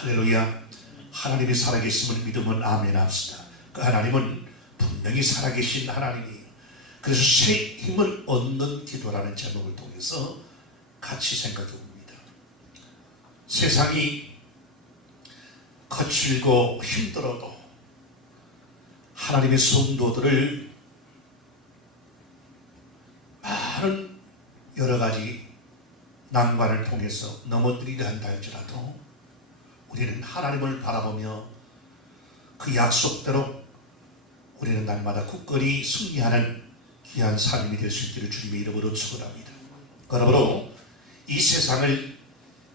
할렐루야. 하나님이 살아계심을 믿으면 아멘 합시다. 그 하나님은 분명히 살아계신 하나님이에요. 그래서 새 힘을 얻는 기도라는 제목을 통해서 같이 생각해 봅니다. 세상이 거칠고 힘들어도 하나님의 성도들을 많은 여러 가지 난관을 통해서 넘어뜨리려 한다 할지라도 우리는 하나님을 바라보며 그 약속대로 우리는 날마다 굳건히 승리하는 귀한 삶이 될 수 있기를 주님의 이름으로 축원합니다. 그러므로 이 세상을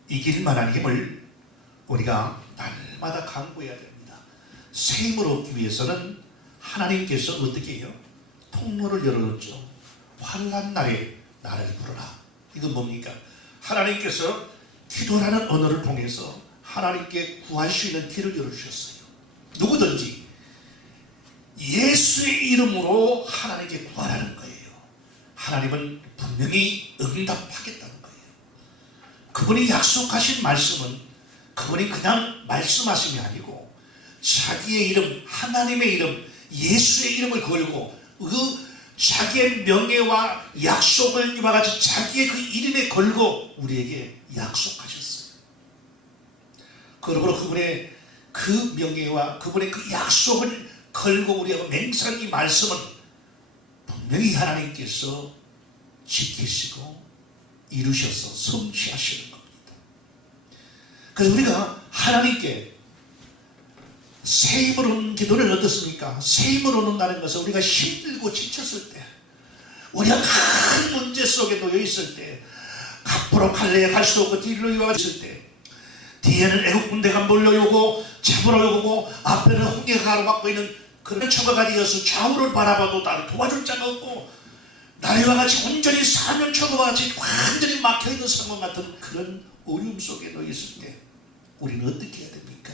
이길 만한 힘을 우리가 날마다 강구해야 됩니다. 새 힘을 얻기 위해서는 하나님께서 어떻게 해요? 통로를 열어놓죠. 환난 날에 나를 부르라. 이건 뭡니까? 하나님께서 기도라는 언어를 통해서 하나님께 구할 수 있는 길을 열어주셨어요. 누구든지 예수의 이름으로 하나님께 구하라는 거예요. 하나님은 분명히 응답하겠다는 거예요. 그분이 약속하신 말씀은 그분이 그냥 말씀하심이 아니고 자기의 이름, 하나님의 이름, 예수의 이름을 걸고 그 자기의 명예와 약속을 이와 같이 자기의 그 이름에 걸고 우리에게 약속하셨어요. 그러므로 그분의 그 명예와 그분의 그 약속을 걸고 우리가 맹세한 이 말씀은 분명히 하나님께서 지키시고 이루셔서 성취하시는 겁니다. 그래서 우리가 하나님께 새 힘을 얻는 기도를 어떻습니까? 새 힘을 얻는다는 것은 우리가 힘들고 지쳤을 때, 우리가 큰 문제 속에 놓여 있을 때, 앞으로 갈래야 갈 수 없고 뒤로 이와 있을 때, 뒤에는 애국 군대가 몰려오고 잡으러 오고 앞에는 홍해가 가로막고 있는 그런 처가가 되어서 좌우를 바라봐도 나를 도와줄 자가 없고 나리와 같이 온전히 사면초가와 같이 완전히 막혀있는 상황 같은 그런 어려움 속에 놓여 있을 때 우리는 어떻게 해야 됩니까?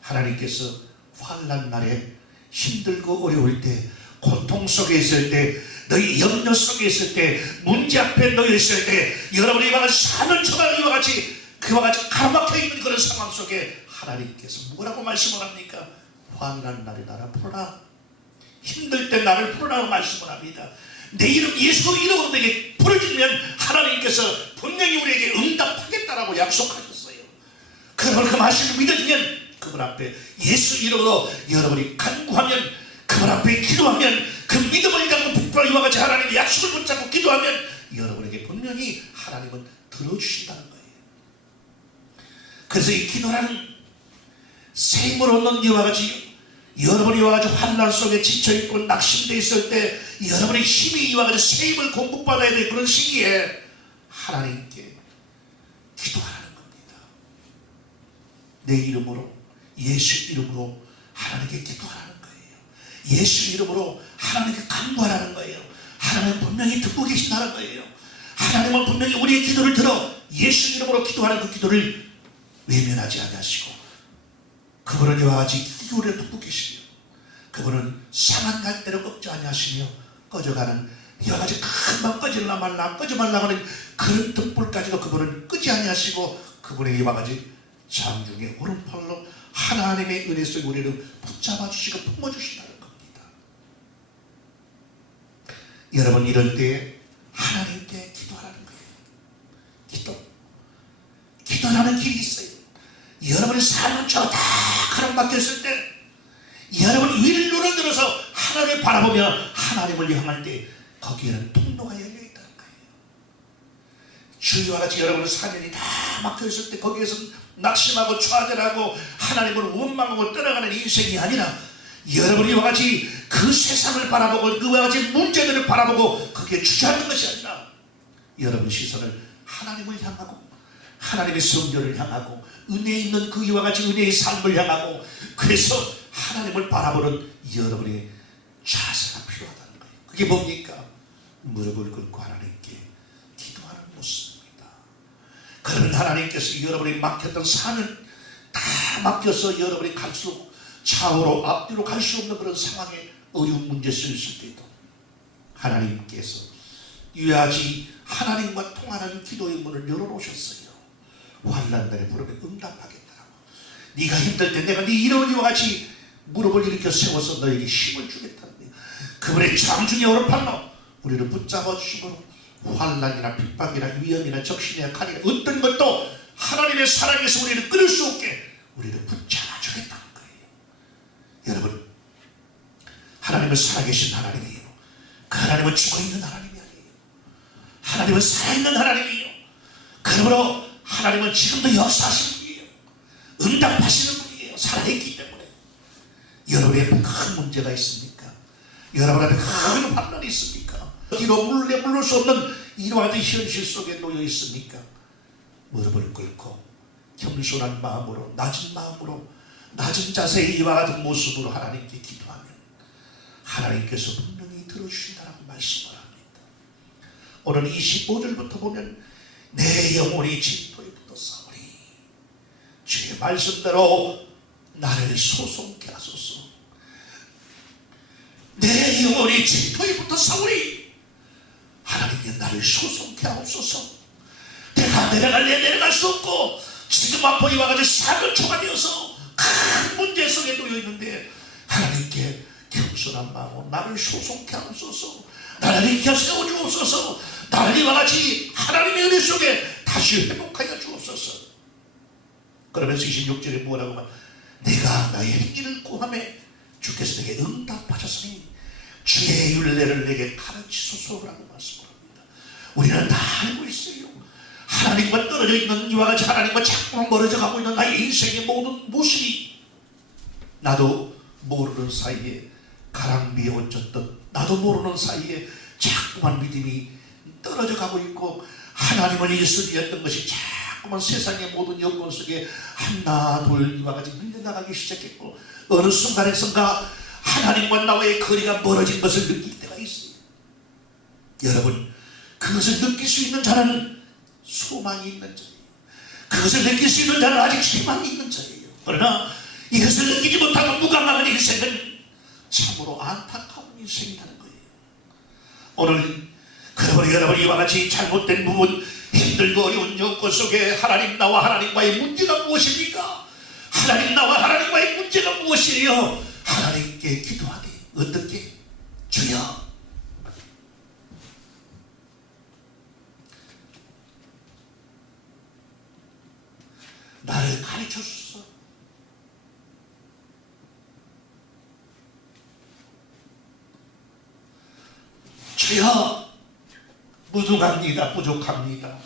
하나님께서 환난 날에 힘들고 어려울 때, 고통 속에 있을 때, 너희 염려 속에 있을 때, 문제 앞에 놓여 있을 때, 여러분이 이와 같이 사면초가 이와 같이 그와 같이 가로막혀 있는 그런 상황 속에 하나님께서 뭐라고 말씀을 합니까? 환난 날에 나를 풀어라. 힘들 때 나를 풀어라고 말씀을 합니다. 내 이름 예수 이름으로 내게 풀어주면 하나님께서 분명히 우리에게 응답하겠다라고 약속하셨어요. 그러므로 그 말씀을 믿어주면 그분 앞에 예수 이름으로 여러분이 간구하면, 그분 앞에 기도하면, 그 믿음을 갖고 북부와 이와 같이 하나님의 약속을 붙잡고 기도하면 여러분에게 분명히 하나님은 들어주신다는 거예요. 그래서 이 기도라는 새 힘을 얻는 이와 같이 여러분이 이와 같이 환난 속에 지쳐있고 낙심되어 있을 때 여러분의 힘이 이와 같이 새 힘을 공급받아야 될 그런 시기에 하나님께 기도하라는 겁니다. 내 이름으로, 예수 이름으로 하나님께 기도하라는 거예요. 예수 이름으로 하나님께 간구하라는 거예요. 하나님은 분명히 듣고 계신다는 거예요. 하나님은 분명히 우리의 기도를 들어 예수 이름으로 기도하는 그 기도를 외면하지 아니하시고 그분은 이와 같이 기도를 듣고 계시며 그분은 상한 갈대로 꺾지 아니하시며 꺼져가는 이와 같이 금방 꺼질라 말라 꺼져 말라 하는 그런 등불까지도 그분은 끄지 아니하시고 그분의 이와 같이 장중에 오른팔로 하나님의 은혜 속에 우리를 붙잡아 주시고 품어주신다는 겁니다. 여러분 이럴 때 하나님께 기도하라는 거예요. 기도라는 길이 있어요. 여러분의 삶처럼 다 가로막혔을 때 여러분이 위를 눈을 들어서 하나님을 바라보며 하나님을 향할 때 거기에는 통로가 열려있다는 거예요. 주위와 같이 여러분의 사면이 다 막혀있을 때 거기에서 낙심하고 좌절하고 하나님을 원망하고 떠나가는 인생이 아니라 여러분이 이와 같이 그 세상을 바라보고 그와 같이 문제들을 바라보고 거기에 주저하는 것이 아니라 여러분 시선을 하나님을 향하고 하나님의 성전을 향하고 은혜 있는 그 이와 같이 은혜의 삶을 향하고 그래서 하나님을 바라보는 여러분의 자세가 필요하다는 거예요. 그게 뭡니까? 무릎을 꿇고 하나님께 기도하는 모습입니다. 그러면 하나님께서 여러분이 막혔던 산을 다 막혀서 여러분이 갈수록 좌우로 앞뒤로 갈 수 없는 그런 상황에 어려운 문제 쓰였을 때도 하나님께서 유아지 하나님과 통하는 기도의 문을 열어놓으셨어요. 환난 날에 부르면 응답하겠다라고. 네가 힘들 때 내가 네 이러니와 같이 무릎을 일으켜 세워서 너에게 힘을 주겠다는 거예요. 그분의 장중에 오른팔로 우리를 붙잡아 주심으로 환난이나 핍박이나 위험이나 적신이나 칼이나 어떤 것도 하나님의 사랑에서 우리를 끊을 수 없게 우리를 붙잡아 주겠다는 거예요. 여러분, 하나님은 살아계신 하나님이에요. 그 하나님은 죽어있는 하나님이 아니에요. 하나님은 살아있는 하나님이에요. 그러므로 하나님은 지금도 역사하시는 분이에요. 응답하시는 분이에요. 살아있기 때문에. 여러분의 큰 문제가 있습니까? 여러분 앞에 큰 환난이 있습니까? 뒤로 물을 수 없는 이러한 현실 속에 놓여 있습니까? 무릎을 꿇고 겸손한 마음으로, 낮은 마음으로, 낮은 자세의 이와 같은 모습으로 하나님께 기도하면 하나님께서 분명히 들어주신다라고 말씀을 합니다. 오늘 25절부터 보면 내 영혼이 진토에 붙었사오니 주의 말씀대로 나를 소송케 하소서. 내 영혼이 진토에 붙었사오니 하나님이 나를 소송케 하옵소서. 내가 내려갈 수 없고 지금 앞으로 이와 같이 사근초가 되어서 큰 문제 속에 놓여 있는데 하나님께 겸손한 마음으로 나를 소송케 하옵소서. 나를 일으켜 세워주옵소서. 나를 이와 같이 하나님의 은혜 속에 다시 회복하여 주옵소서. 그러면서 26절에 뭐라고 하면 내가 나의 행위를 구하매 주께서 내게 응답하셨으니 주의 율례를 내게 가르치소서라고 말씀을 합니다. 우리는 다 알고 있어요. 하나님과 떨어져 있는 이와 같이 하나님과 자꾸만 멀어져 가고 있는 나의 인생의 모든 모습이 나도 모르는 사이에 가랑비에 얹혔던, 나도 모르는 사이에 자꾸만 믿음이 떨어져 가고 있고 하나님은 일순이었던 것이 자꾸만 세상의 모든 여건 속에 하나 둘 이와 같이 밀려나가기 시작했고 어느 순간에선가 하나님과 나와의 거리가 멀어진 것을 느낄 때가 있어요. 여러분, 그것을 느낄 수 있는 자는 소망이 있는 자예요. 그것을 느낄 수 있는 자는 아직 희망이 있는 자예요. 그러나 이것을 느끼지 못하고 무감각한 인생은 참으로 안타까운 인생이라는 거예요. 오늘 그러므로 여러분 이와 같이 잘못된 부분, 힘들고 어려운 여건 속에 하나님 나와 하나님과의 문제가 무엇입니까? 하나님 나와 하나님과의 문제가 무엇이에요? 하나님께 기도하되 어떻게? 주여 나를 가르쳐 주소서. 주여 무능합니다. 부족합니다.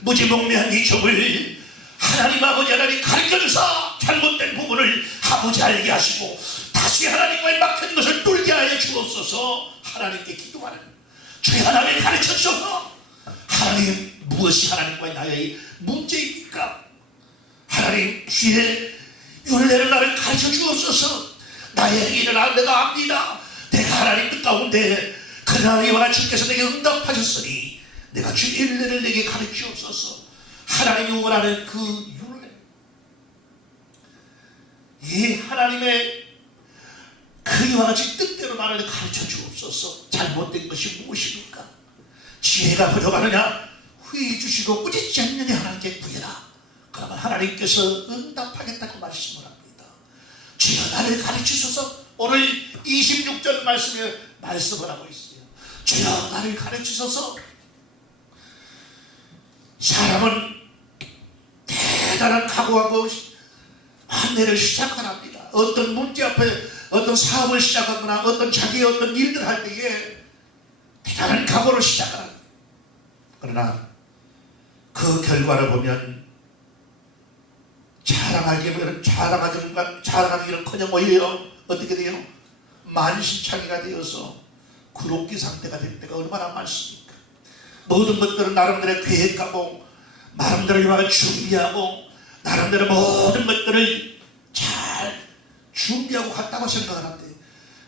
무지몽매한 이 종을 하나님 아버지 하나님 가르쳐 주사 잘못된 부분을 아버지 알게 하시고 다시 하나님과의 막힌 것을 뚫게 하여 주옵소서. 하나님께 기도하는 주여 하나님 가르쳐 주소서. 하나님 무엇이 하나님과의 나의 문제입니까? 하나님 주의 율례를 나를 가르쳐 주옵소서. 나의 행위를 내가 압니다. 내가 하나님 뜻 가운데 그러나 이와 주께서 내게 응답하셨으니 내가 주의 율례를 내게 가르치옵소서. 하나님이 원하는 그 율례, 이 하나님의 그 이와 같이 뜻대로 나를 가르쳐 주옵소서. 잘못된 것이 무엇입니까? 지혜가 부족하느냐? 후회 주시고 꾸짖지 않느냐? 하나님께 구해라. 그러면 하나님께서 응답하겠다고 말씀을 합니다. 주여 나를 가르치소서. 오늘 26절 말씀에 말씀을 하고 있어요. 주여 나를 가르치소서. 사람은 대단한 각오하고 한해를 시작합니다. 어떤 문제 앞에 어떤 사업을 시작하거나 어떤 자기의 어떤 일들을 할 때에 대단한 각오를 시작합니다. 그러나 그 결과를 보면 자랑하기는커녕 오히려 어떻게 돼요? 만신창이가 되어서 구렁기 상태가 될 때가 얼마나 많습니까? 모든 것들은 나름대로 계획하고 나름대로 이와 준비하고 나름대로 모든 것들을 잘 준비하고 갔다고 생각하는데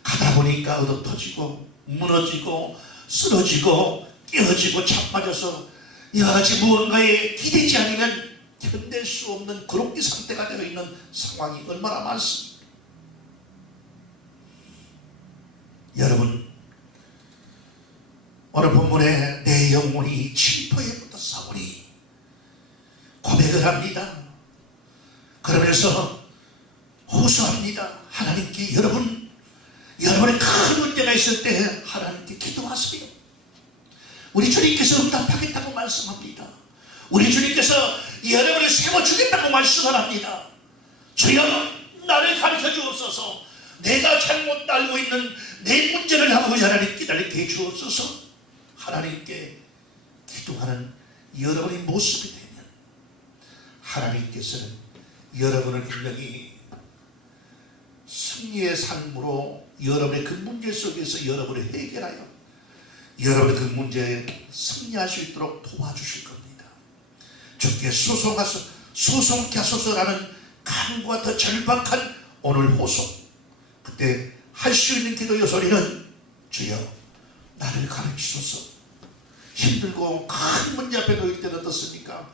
가다 보니까 얻어터지고 무너지고 쓰러지고 깨어지고 자빠져서 이와 같이 무언가에 기대지 않으면 견딜 수 없는 구렁기 상태가 되어 있는 상황이 얼마나 많습니까? 여러분, 오늘 본문에 내 영혼이 진토에 붙었사오니 고백을 합니다. 그러면서 호소합니다. 하나님께 여러분의 큰 문제가 있을 때 하나님께 기도하세요. 우리 주님께서 응답하겠다고 말씀합니다. 우리 주님께서 여러분을 세워주겠다고 말씀을 합니다. 주여 나를 가르쳐 주옵소서. 내가 잘못 알고 있는 내 문제를 아버지 하나님 깨닫게 해주옵소서. 하나님께 기도하는 여러분의 모습이 되면 하나님께서는 여러분을 분명히 승리의 삶으로 여러분의 그 문제 속에서 여러분을 해결하여 여러분의 그 문제에 승리할 수 있도록 도와주실 겁니다. 주께 소송케 하소서라는 간구가 더 절박한 오늘 호소, 그때 할 수 있는 기도의 소리는 주여 나를 가르치소서. 힘들고 큰 문제 앞에 놓일 때는 어떻습니까?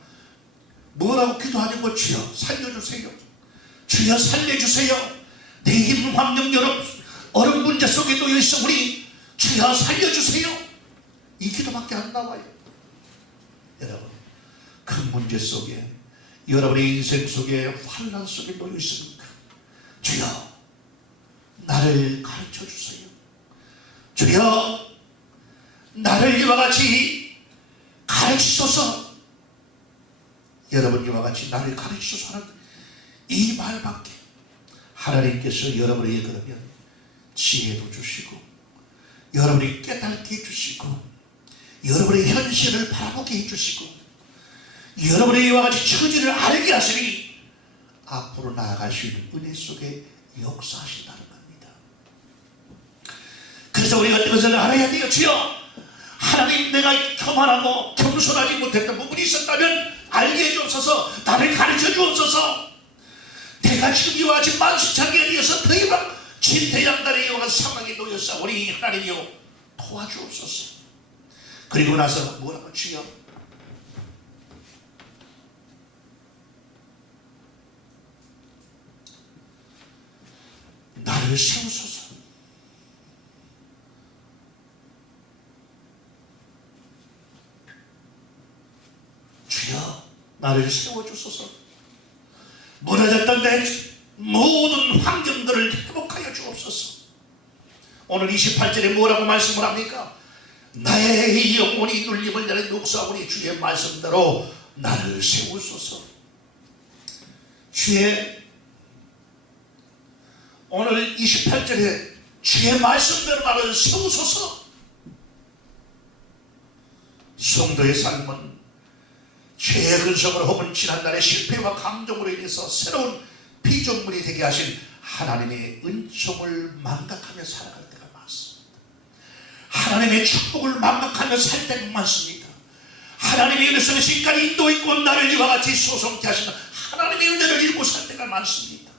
뭐라고 기도하냐고 주여 살려주세요. 주여 살려주세요. 내 힘 환경 어려운 문제 속에 놓여있어 우리 주여 살려주세요. 이 기도밖에 안 나와요. 여러분 큰 문제 속에 여러분의 인생 속에 환난 속에 놓여있습니까? 주여 나를 가르쳐주세요. 주여 나를 이와 같이 가르치소서. 여러분 이와 같이 나를 가르치소서 하는 이 말밖에 하나님께서 여러분에게 그러면 지혜도 주시고 여러분이 깨닫게 해주시고 여러분의 현실을 바라보게 해주시고 여러분의 이와 같이 처지를 알게 하시니 앞으로 나아갈 수 있는 은혜 속에 역사하신다는 겁니다. 그래서 우리가 이것을 알아야 돼요. 주여 하나님 내가 교만하고 겸손하지 못했던 부분이 있었다면 알게 해주옵소서. 나를 가르쳐 주옵소서. 내가 지금 이와 같이 만수창기에 의해서 더 이상 진퇴양단의 이와 같은 상황에 놓여서 우리 하나님이여 도와주옵소서. 그리고 나서 뭐라고 주여 나를 세우소서. 주여 나를 세워주소서. 무너졌던 내 모든 환경들을 회복하여 주옵소서. 오늘 28절에 뭐라고 말씀을 합니까? 나의 영혼이 눌림을 내는 녹사오니 주의 말씀대로 나를 세우소서. 주의 오늘 28절에 주의 말씀대로 나를 세우소서. 성도의 삶은 죄의 근성으로 혹은 지난날의 실패와 감정으로 인해서 새로운 피조물이 되게 하신 하나님의 은총을 망각하며 살아갈 때가 많습니다. 하나님의 축복을 망각하며 살 때가 많습니다. 하나님의 은혜 속에 지금까지 인도 있고 나를 이와 같이 소송케 하시는 하나님의 은혜를 잃고 살 때가 많습니다.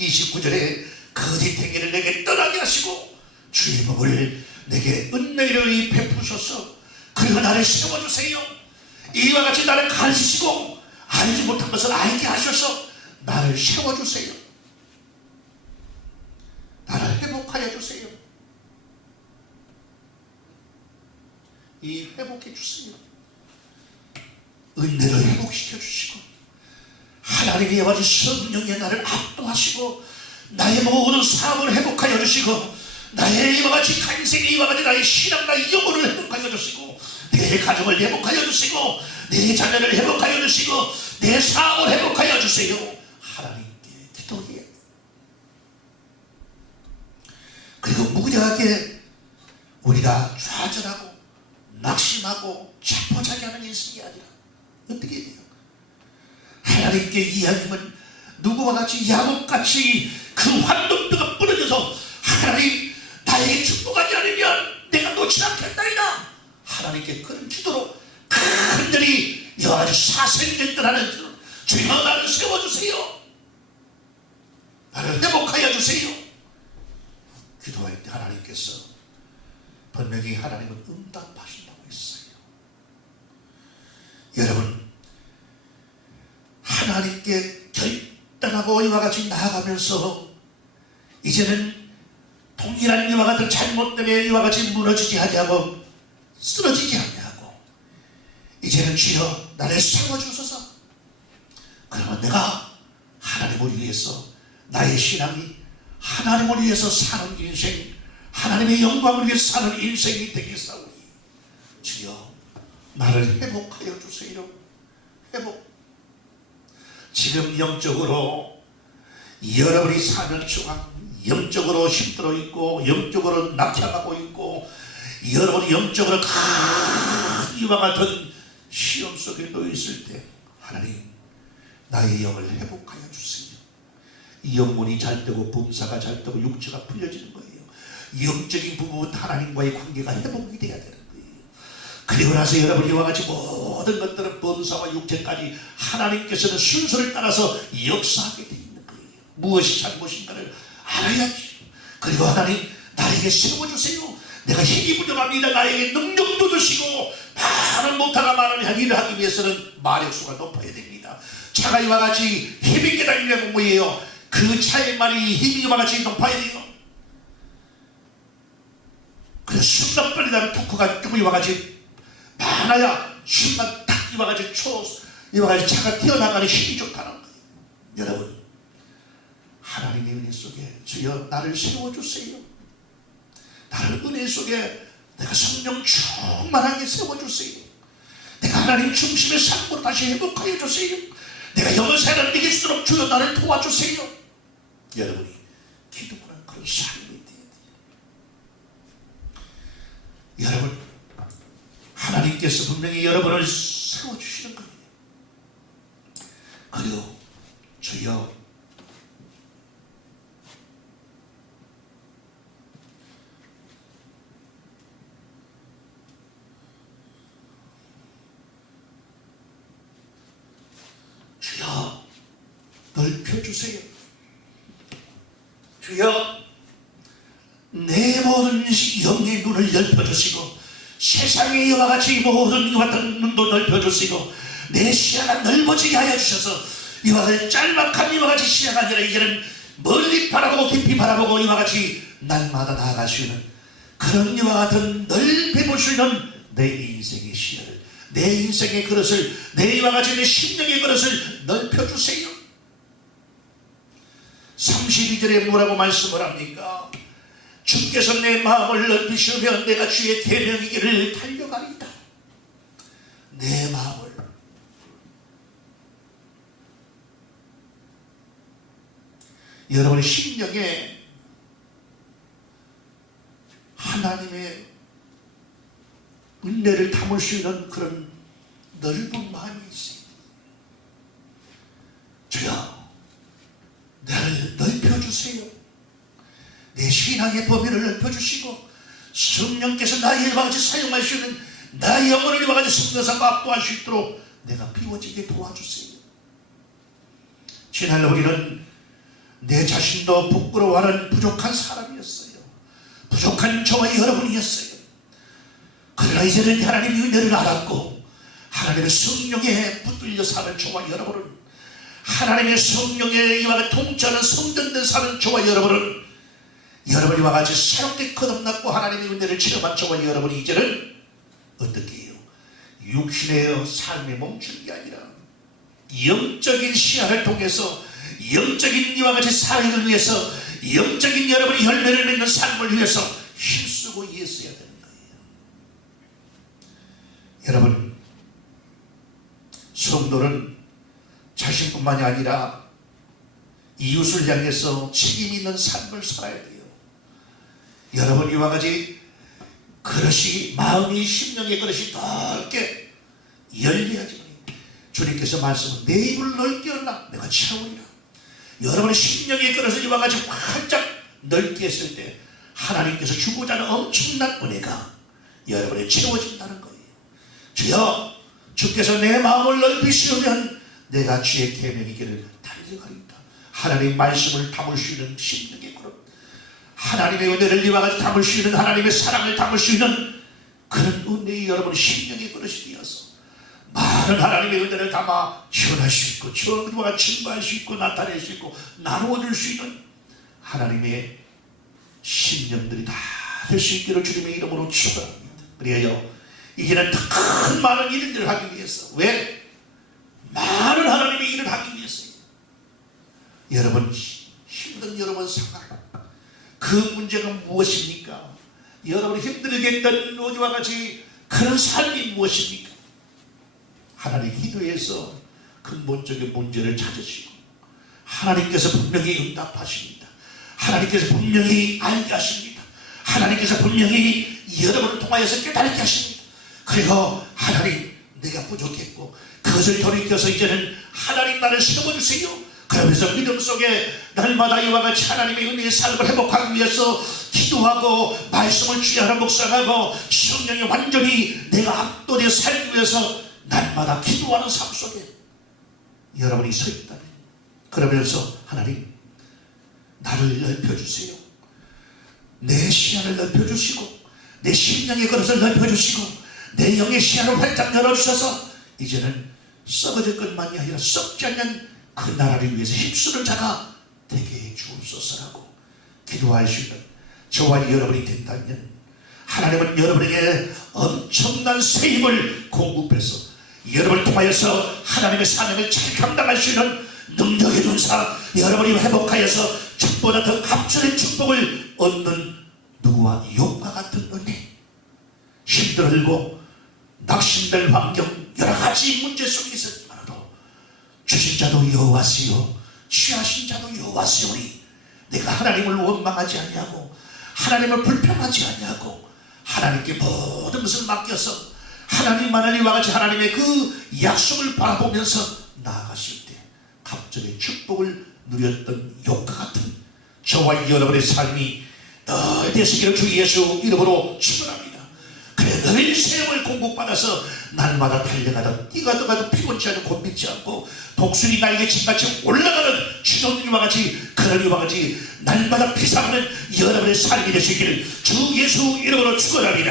29절에 거짓 행위를 내게 떠나게 하시고 주의 법을 내게 은혜를 베푸셔서 그리고 나를 세워주세요. 이와 같이 나를 가르치시고 알지 못한 것을 알게 하셔서 나를 세워주세요. 나를 회복하여 주세요. 이 회복해 주세요. 은혜를 회복시켜 주시고 하나님의 아버지 성령의 나를 압도하시고 나의 모든 삶을 회복하여 주시고 나의 이와 같이 간생이 이와 같이 나의 신앙 나의 영혼을 회복하여 주시고 내 가정을 회복하여 주시고 내 자녀를 회복하여 주시고 내 사업을 회복하여 주세요. 하나님께 기도해요. 그리고 무기력하게 우리가 좌절하고 낙심하고 자포자기하는 인생이 아니라 어떻게 돼요? 하나님께 이야기하면 누구와 같이 야곱같이 그 환동뼈가 부러져서 하나님 나에게 축복하지 않으면 내가 놓지 않겠다이다. 하나님께 그런 기도로 간절히 여러 가지 사생전들하는 주여 나를 세워주세요. 나를 회복하여 주세요. 기도할 때 하나님께서 분명히 하나님은 응답하신다고 했어요. 여러분 하나님께 결단하고 이와 같이 나아가면서 이제는 동일한 이와 같은 잘못 때문에 이와 같이 무너지지 아니하고 쓰러지지 아니하고 이제는 주여 나를 세워주소서. 그러면 내가 하나님 하나님을 위해서 나의 신앙이 하나님을 위해서 사는 인생, 하나님의 영광을 위해서 사는 인생이 되겠사오니 주여 나를 회복하여 주세요. 회복. 지금 영적으로 여러분이 사는 중앙, 영적으로 힘들어 있고 영적으로 낙향하고 있고 여러분이 영적으로 큰 이와 같은 시험 속에 놓여 있을 때 하나님 나의 영을 회복하여 주세요. 영혼이 잘 되고 범사가 잘 되고 육체가 풀려지는 거예요. 영적인 부분 하나님과의 관계가 회복이 돼야 되는 거예요. 그리고 나서 여러분이 이와 같이 모든 것들은 범사와 육체까지 하나님께서는 순서를 따라서 역사하게 되어 있는 거예요. 무엇이 잘못인가를 알아야지. 그리고 하나님 나에게 세워주세요. 내가 힘이 부족합니다. 나에게 능력도 주시고 많은 못하가 많은 일을 하기 위해서는 마력수가 높아야 됩니다. 차가 이와 같이 힘있게 달리려면 뭐예요? 그 차의 말이 힘이 이와 같이 높아야 돼요. 그래서 순간 빨리 나면 토크가 좀 이와 같이 많아야 순간 딱 이와 같이 이와 같이 차가 튀어나가는 힘이 좋다는 거예요. 여러분 하나님의 은혜 속에 주여 나를 세워주세요. 나를 은혜 속에 내가 성령 충만하게 세워주세요. 내가 하나님 중심의 삶으로 다시 회복하여 주세요. 내가 영생을 이길수록 주여 나를 도와주세요. 여러분이 기도하는 그런 삶이 돼야 돼요. 여러분 하나님께서 분명히 여러분을 세워주시는 거예요. 그리고 주여 주여 넓혀주세요. 주여 내 모든 영의 눈을 넓혀주시고 세상의 이와 같이 모든 이와 같은 눈도 넓혀주시고 내 시야가 넓어지게 하여 주셔서 이와 같이 짤막한 이와 같이 시야가 아니라 이제는 멀리 바라보고 깊이 바라보고 이와 같이 날마다 나아갈 수 있는 그런 이와 같은 넓혀볼 수 있는 내 인생의 시야를, 내 인생의 그릇을, 내 이와 같이 내 심령의 그릇을 넓혀주세요. 32절에 뭐라고 말씀을 합니까? 주께서 내 마음을 넓히시면 내가 주의 계명의 길을 달려가리이다. 내 마음을, 여러분의 심령에 하나님의 은혜를 담을 수 있는 그런 넓은 마음이 있어요. 주여 나를 넓혀주세요. 내 신앙의 범위를 넓혀주시고 성령께서 나의 이와 같이 사용할 수 있는 나의 영혼을 이와 같이 성도사가 압도할 수 있도록 내가 비워지게 도와주세요. 지난 우리는 내 자신도 부끄러워하는 부족한 사람이었어요. 부족한 저와 여러분이었어요. 그러나 이제는 하나님의 은혜를 알았고 하나님의 성령에 붙들려 사는 저와 여러분은, 하나님의 성령에 이와 같이 통치하는 성전된 사는 저와 여러분은, 여러분이와 같이 새롭게 거듭났고 하나님의 은혜를 체험한 저와 여러분이 이제는 어떻게 해요? 육신의 삶에 멈추는 게 아니라 영적인 시야를 통해서 영적인 이와 같이 사역을 위해서 영적인 여러분이 열매를 맺는 삶을 위해서 힘쓰고 애써야 되는 거예요. 여러분, 성도는 자신뿐만이 아니라 이웃을 향해서 책임 있는 삶을 살아야 돼요. 여러분 이와 같이 그릇이, 마음이, 심령의 그릇이 넓게 열려야지. 주님께서 말씀은 내 입을 넓게 열라 내가 채우리라. 여러분의 심령의 그릇을 이와 같이 활짝 넓게 했을 때 하나님께서 주고자 하는 엄청난 은혜가 여러분에 채워진다는 거예요. 주여, 주께서 내 마음을 넓히시면 내가 주의 계명의 길을 달려가리이다. 하나님의 말씀을 담을 수 있는 심령의 그릇, 하나님의 은혜를 이와 같이 담을 수 있는, 하나님의 사랑을 담을 수 있는 그런 은혜의 여러분의 심령의 그릇이 되어서 많은 하나님의 은혜를 담아 지원할 수 있고 저와 증거할 수 있고 나타낼 수 있고 나누어줄 수 있는 하나님의 심령들이 다 될 수 있기를 주님의 이름으로 축원합니다. 그래요, 이제는 더 큰 많은 일들을 하기 위해서, 왜? 많은 하나님의 일을 하기 위해서요. 여러분 힘든 여러분 상황, 그 문제가 무엇입니까? 여러분이 힘들게 했던 노니와 같이 그런 삶이 무엇입니까? 하나님 기도해서 근본적인 문제를 찾으시고 하나님께서 분명히 응답하십니다. 하나님께서 분명히 알게 하십니다. 하나님께서 분명히 여러분을 통하여서 깨닫게 하십니다. 그리고 하나님 내가 부족했고 그것을 돌이켜서 이제는 하나님 나를 세워주세요. 그러면서 믿음 속에 날마다 이와 같이 하나님의 은혜의 삶을 회복하기 위해서 기도하고 말씀을 주야로 묵상하고 성령이 완전히 내가 압도되어 살기 위해서 날마다 기도하는 삶 속에 여러분이 서 있다면, 그러면서 하나님 나를 넓혀주세요. 내 시야를 넓혀주시고 내 심령의 그릇을 넓혀주시고 내 영의 시야를 활짝 열어주셔서 이제는 썩어질 것만이 아니라 썩지 않는 그 나라를 위해서 힘쓰는 자가 되게 해 주옵소서라고 기도할 수 있는 저와 여러분이 된다면 하나님은 여러분에게 엄청난 새 힘을 공급해서 여러분을 통하여서 하나님의 사명을 잘 감당할 수 있는 능력의 눈사, 여러분이 회복하여서 축보다 더 갑절의 축복을 얻는 누구와 욥과 같은 은혜, 힘들고 낙심될 환경 여러 가지 문제 속에 있었지만도 주신 자도 여호와시요 취하신 자도 여호와시오니 내가 하나님을 원망하지 않냐고 하나님을 불평하지 않냐고 하나님께 모든 것을 맡겨서 하나님만을 이와 같이 하나님의 그 약속을 바라보면서 나아가실 때 갑절의 축복을 누렸던 욥과 같은 저와 여러분의 삶이 늘 되시기를 주 예수 이름으로 축원합니다. 그래 늘 세움을 공급받아서 날마다 달려가다 뛰가 들어가도 피곤치 않고 곤비지 않고 독수리 날개 집같이 올라가는 주님과 같이 그런 이와 같이 날마다 피상하는 여러분의 삶이 되시기를 주 예수 이름으로 축원합니다.